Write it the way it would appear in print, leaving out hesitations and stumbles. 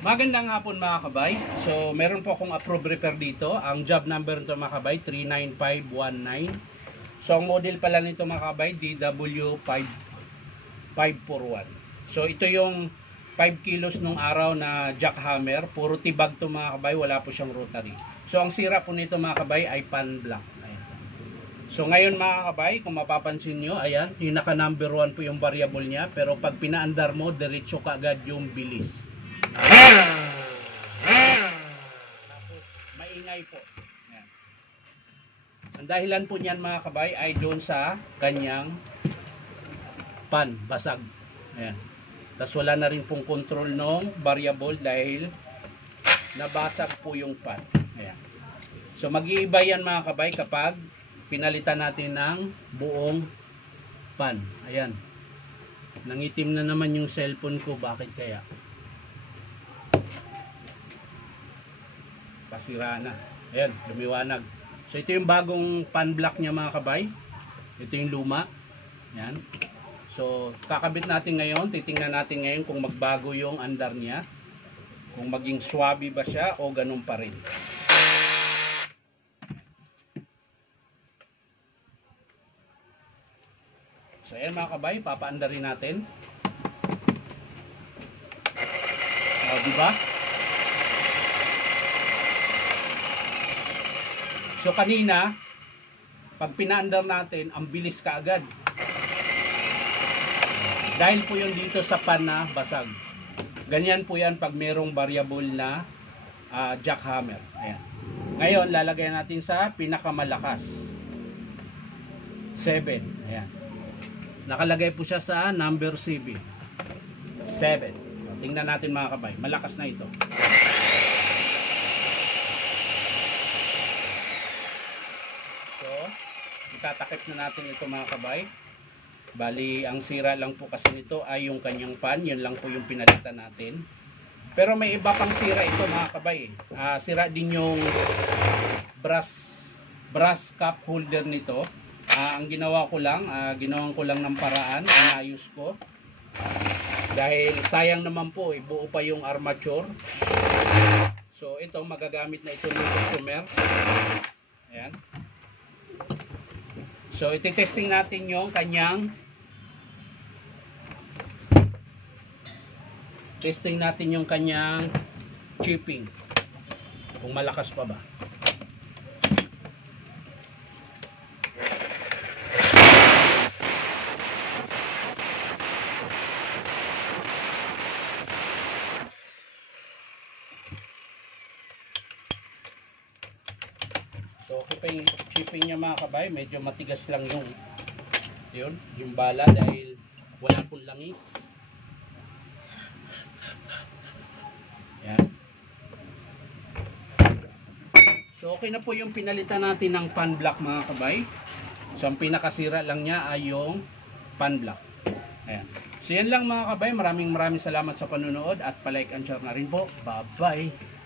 Magandang hapon mga kabay. So meron po akong approved repair dito. Ang job number nito mga kabay 39519. So ang model pala nito mga kabay DW5541. So ito yung 5 kilos nung araw na jackhammer. Puro tibag to mga kabay, wala po siyang rotary. So ang sira po nito mga kabay ay pan block. Ayan. So ngayon mga kabay, kung mapapansin nyo, ayan, yung naka number 1 po yung variable niya. Pero pag pinaandar mo, diretso kaagad yung bilis. Tapos maingay po. Ayan. Ang dahilan po niyan mga kabay ay doon sa kanyang pan, basag. Ayan. Tapos wala na rin pong control ng variable dahil nabasag po yung pan. Ayan. So mag-iiba yan mga kabay kapag pinalitan natin ng buong pan. Ayan. Nangitim na naman yung cellphone ko. Bakit kaya? Pasira na. Ayan, lumiwanag. So ito yung bagong pan block niya mga kabay. Ito yung luma. Ayan. So kakabit natin ngayon. Titingnan natin ngayon kung magbago yung andar niya. Kung maging swabe ba siya o ganun pa rin. So ayan mga kabay, papaandarin natin. O, diba? So kanina, pag pinaandar natin, ang bilis kaagad. Dahil po yun dito sa pan na basag. Ganyan po yan pag merong variable na jackhammer. Ayan. Ngayon, lalagyan natin sa pinakamalakas. 7. Ayan. Nakalagay po siya sa number 7. 7. Tingnan natin mga kabay. Malakas na ito. So, itatakip na natin ito mga kabay. Bali, ang sira lang po kasi nito ay yung kanyang pan. Yun lang po yung pinalitan natin. Pero may iba pang sira ito mga kabay. Sira din yung brass cup holder nito. Ang ginawa ko lang, ginawan ko lang ng paraan. Inayos ko. Dahil sayang naman po, buo pa yung armature. So, ito magagamit na ito ng customer. Ayan. So, iti-testing natin yung kanyang chipping. Kung malakas pa ba. So, chipping niya mga kabay, medyo matigas lang yung bala dahil wala pong langis. Yan. So, okay na po yung pinalitan natin ng pan block mga kabay. So, ang pinakasira lang niya ay yung pan block. Ayan. So, yan lang mga kabay. Maraming salamat sa panonood at palike and share na rin po. Bye-bye!